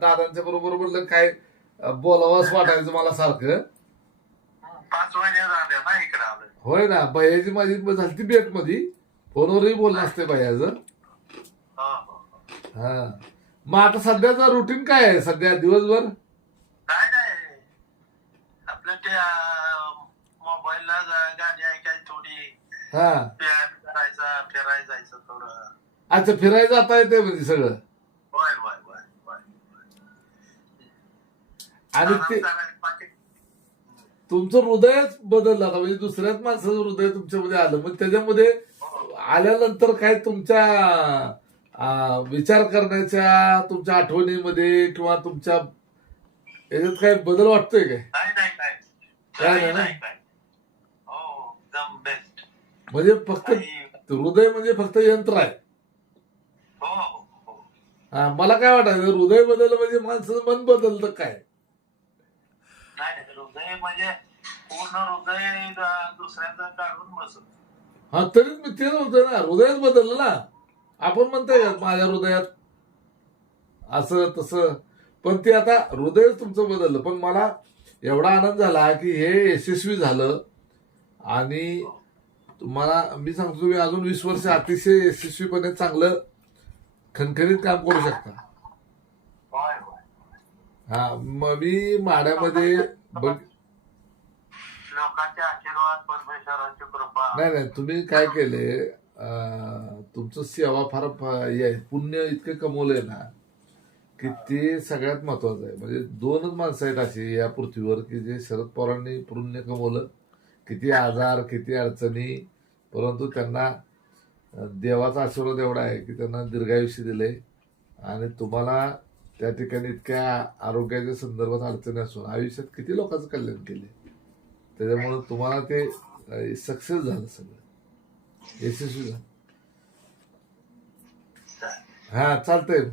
दादांच्या बरोबर म्हणलं काय बोलावंच वाटायचं मला सारखं. 5 महिने झाले ना इकडे आलं. होय ना, भैयाची माझी झाली ती भेट मध्ये, फोनवरही बोलणं असते भैयाचं. हा, मग आता सध्याचं रुटीन काय आहे सध्या दिवसभर? काय नाही आपलं ते मोबाईलला गाणी ऐकायची थोडी, हा, करायचा, फिरायला जायचं थोडं. अच्छा, फिरायला जाता येते म्हणजे सगळं. होय होय होय होय. आणि ते बाकी तुमचं हृदयच बदललं आता, म्हणजे दुसऱ्याच माणसाचं हृदय तुमच्यामध्ये आलं, मग त्याच्यामध्ये आल्यानंतर काय तुमच्या विचार करण्याच्या, तुमच्या आठवणीमध्ये किंवा तुमच्या याच्यात काय बदल वाटतोय काय? नाही नाही काय नाही नाही ना? नाही काय. हो एकदम बेस्ट. म्हणजे फक्त हृदय म्हणजे फक्त यंत्र आहे. हो हो हो. हा, मला काय वाटायचं हृदय बदललं म्हणजे माणसाचं मन बदलतं काय? नाही हृदय म्हणजे पूर्ण हृदय दुसऱ्यांदा काढून बसत. हा, तरीच मी तेच म्हणतोय ना, हृदयच बदललं ना. आपण म्हणतोय का माझ्या हृदयात असं तसं, पण ते आता हृदयच तुमचं बदललं. पण मला एवढा आनंद झाला की हे यशस्वी झालं, आणि तुम्हाला मी सांगतो तुम्ही अजून 20 वर्ष अतिशय यशस्वीपणे चांगलं खणखणीत काम करू शकता. होय होय. हा, मग मी माड्यामध्ये लोकांचे आशीर्वाद, परमेश्वराची कृपा. नाही नाही, तुम्ही काय केले, तुमचं सेवा फार हे आहे, पुण्य इतकं कमवलंय ना की ते सगळ्यात महत्वाचं आहे. म्हणजे 2च माणसं आहेत अशी या पृथ्वीवर की जे शरद पवारांनी पुण्य कमवलं. किती आजार, किती अडचणी, परंतु त्यांना देवाचा आशीर्वाद एवढा आहे की त्यांना दीर्घायुष्य दिले. आणि तुम्हाला त्या ठिकाणी इतक्या आरोग्याच्या संदर्भात अडचणी असून आयुष्यात किती लोकांचं कल्याण केले. त्याच्यामुळे तुम्हाला ते सक्सेस झालं, सगळं यशस्वी झालं. हा, चालतंय.